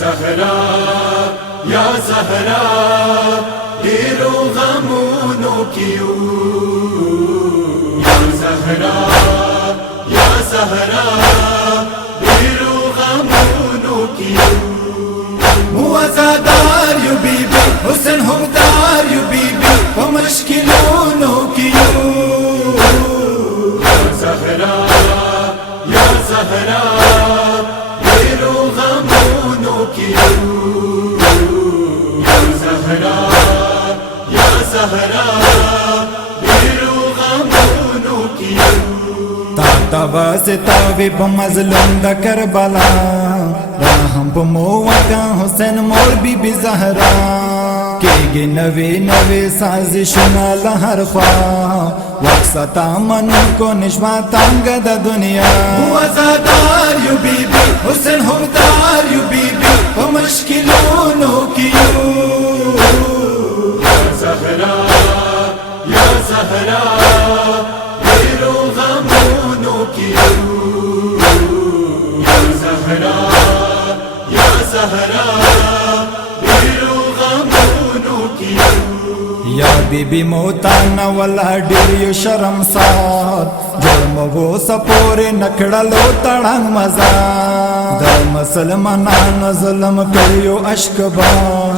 ज़हरा या ज़हरा तेरो गमों की या ज़हरा या ज़हरा तेरो गमों की मुआज़ादार यू बीबी हुस्न हमदार यू बीबी वो मुश्किलों की या ज़हरा या ज़हरा तेरो गमों की या ज़हरा या ज़हरा तेरो गमों की ताता वास्तावे बमज़लूम द करबला राहम बमोका हुसैन मोर बीबी ज़हरा केगे नवे नवे साजिशना लहर ख्वा वक्सता मन को निश्वा तांग द दुनिया मुआज़ादार यू बीबी हुसैन हमदार यू बीबी वो मुश्किलों की या ज़हरा या ज़हरा तेरो गमों की या ज़हरा या ज़हरा तेरो गमों की या बीबी मोताना वाला डिरियो शर्म साथ जुर्म वो सपोरे नखड़ा लो तड़ंग मजा द मुसलमानान जुल्म करियो अश्कबार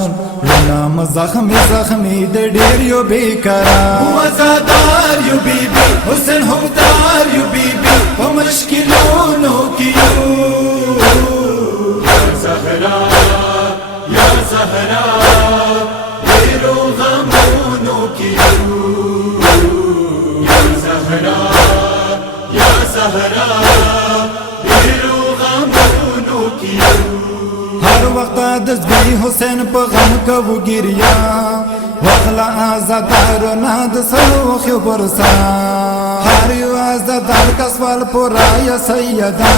नाम जख्मी जख्मी दे डिरियो बेकरार मुआज़ादार यू बीबी हुस्न हमदार यू बीबी वो मुश्किलों की या ज़हरा या ज़हरा तेरो गमों की या ज़हरा या ज़हरा तेरो गमों की हर वक्त दस्बी हुसैन पे गम का वो गिरिया वखला आज़ादार नाद सलो खबरसा हर आज़ादार का सवाल पूरा या सैयदा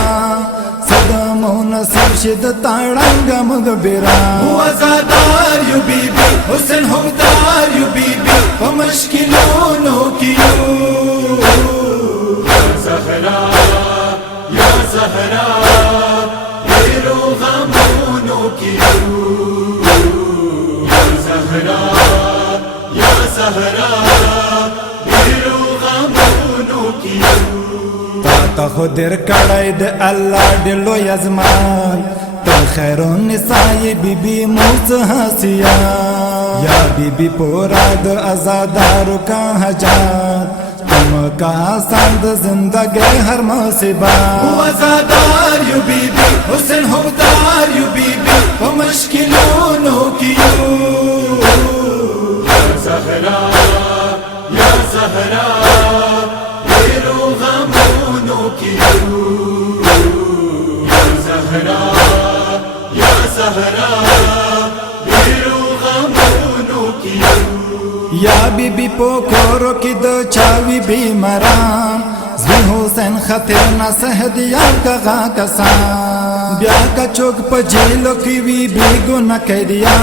सदमो नसीब शिद ताड़ंग मगबिरा मुआज़ादार यू बीबी हुसैन हमदार यू बीबी वो मुश्किलों की या ज़हरा या ज़हरा तेरो गमों की या ज़हरा या ज़हरा तेरो गमों की ताता खुदर कड़ाई दे अल्लाह दिलो यजमान तो खैरों निसाई बीबी मूस हसिया या बीबी पोराद आज़ादार का हजात तुम का संद जिंदगी हर मुसीबा मुआज़ादार यू बीबी हुस्न हमदार यू बीबी वो मुश्किलों की या ज़हरा या ज़हरा तेरो गमों की या ज़हरा या ज़हरा तेरो गमों की या बीबी पोखरो की दो चावी बीमाराम ज़ी हुसैन खतिर न सहदिया का कसा ब्याह का चौक पर जेलो की भी गुना कह दिया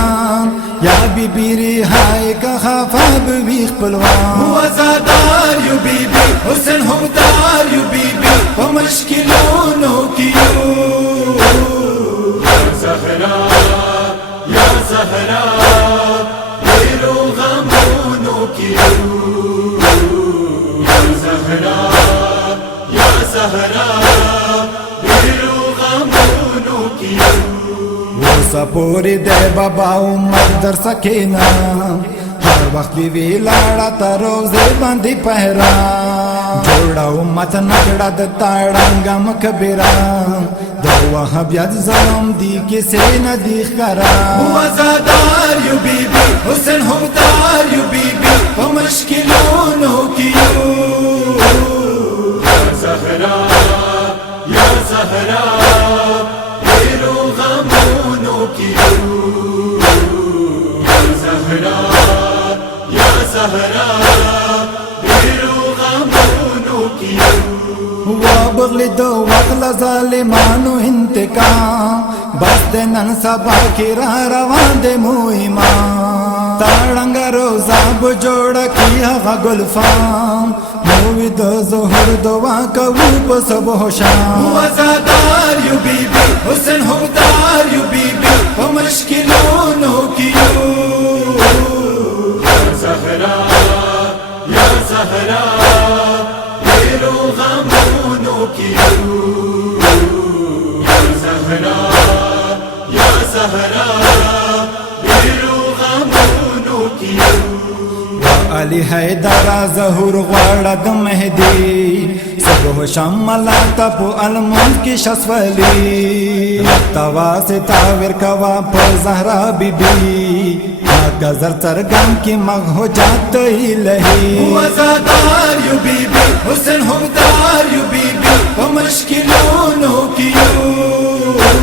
या बीबी रिहाई का खाफाब भी पलवान मुआज़ादार यू बीबी हुसैन हमदार यू बीबी वो मुश्किलों की या ज़हरा या ज़हरा तेरो गमों की या ज़हरा या ज़हरा तेरो गमों की वो सपोरी दे बाबा उम्र दर सकीना हर वक्त भी लाड़ा तरोजे बंदी पहरा जोड़ा उम्मत नकड़ा ताड़ंगा मकबिरा दो वहाँ ब्याज ज़लम दी किसे न दीख करा मुआज़ादार यू बीबी हुस्न हमदार यू बीबी वो मुश्किलों की या ज़हरा या ज़हरा तेरो गमों की या ज़हरा या ज़हरा तेरो गमों की बगली दो वगला ज़ालिमानो इंतकाम बस दे नन सबा की रवां दे मुहिमा ताड़ंग रोजा बुजोड़ा किया गुलफाम मूवी दो जोहर दुआ कबूप सब होशाम मुआज़ादार यू बीबी हुस्न हमदार यू बीबी زهرا بیرو غمونو کیو علی حیدر ظهور غواړه د مهدی صبح شملات په الملک کی شسولی تواسطا ورکوا په زهرا بیبی گزر ترگم کی مغو جات الہی وزادار یو بیبی حسن حمدار یو بیبی و مشکلونو کیو